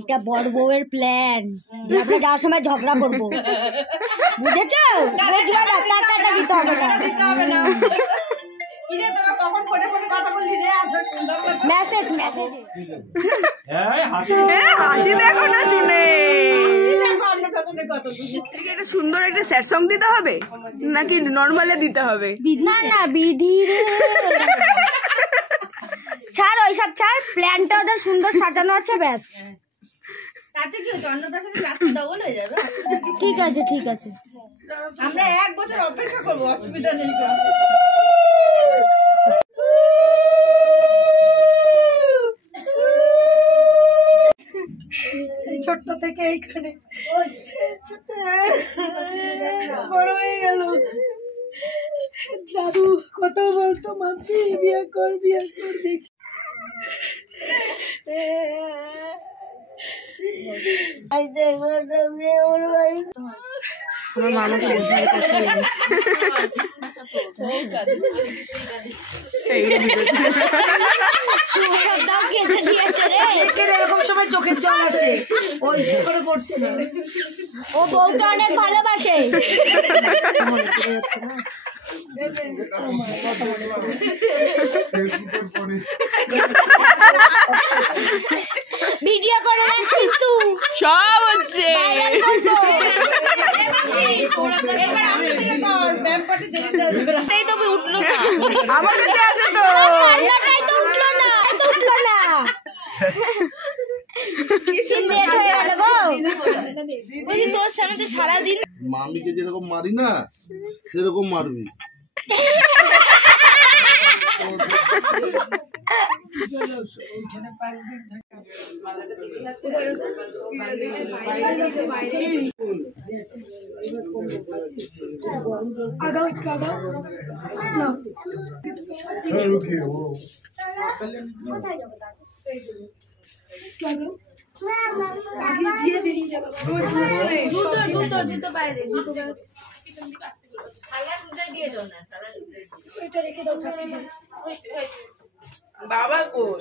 এটা বড় বউয়ের প্ল্যান, আমরা যাওয়ার সময় ঝগড়া করবো, বুঝেছো? টাকাটা দিতে হবে না। মেসেজ হাসি দেখো না শুনে। একটা সুন্দর একটা স্যাড সং দিতে হবে নাকি নর্মালে দিতে হবে? না না বিধি ছাড়, ওইসব ছাড়, প্ল্যানটা ওদের সুন্দর সাজানো আছে, ব্যাস। ঠিক আছে ঠিক আছে, আমরা 1 বছর অপেক্ষা করবো, অসুবিধা নেই। ছোট্ট থেকে এইখানে বড় হয়ে গেল। দাদু কত বলতো মাম্পি বিয়ে কর দেখি। এরকম সময় চোখের জল আসে, ও ইচ্ছে করে করছে না, ও বউকে অনেক ভালোবাসে। ভিডিও করে রাখ কিন্তু সব হচ্ছে। আমার কাছে আছে তো, উঠলো না। তোর সামনে সারাদিন মামিকে যেরকম মারি না সেরকম মারবি। জুতো বাইরে বাবা কই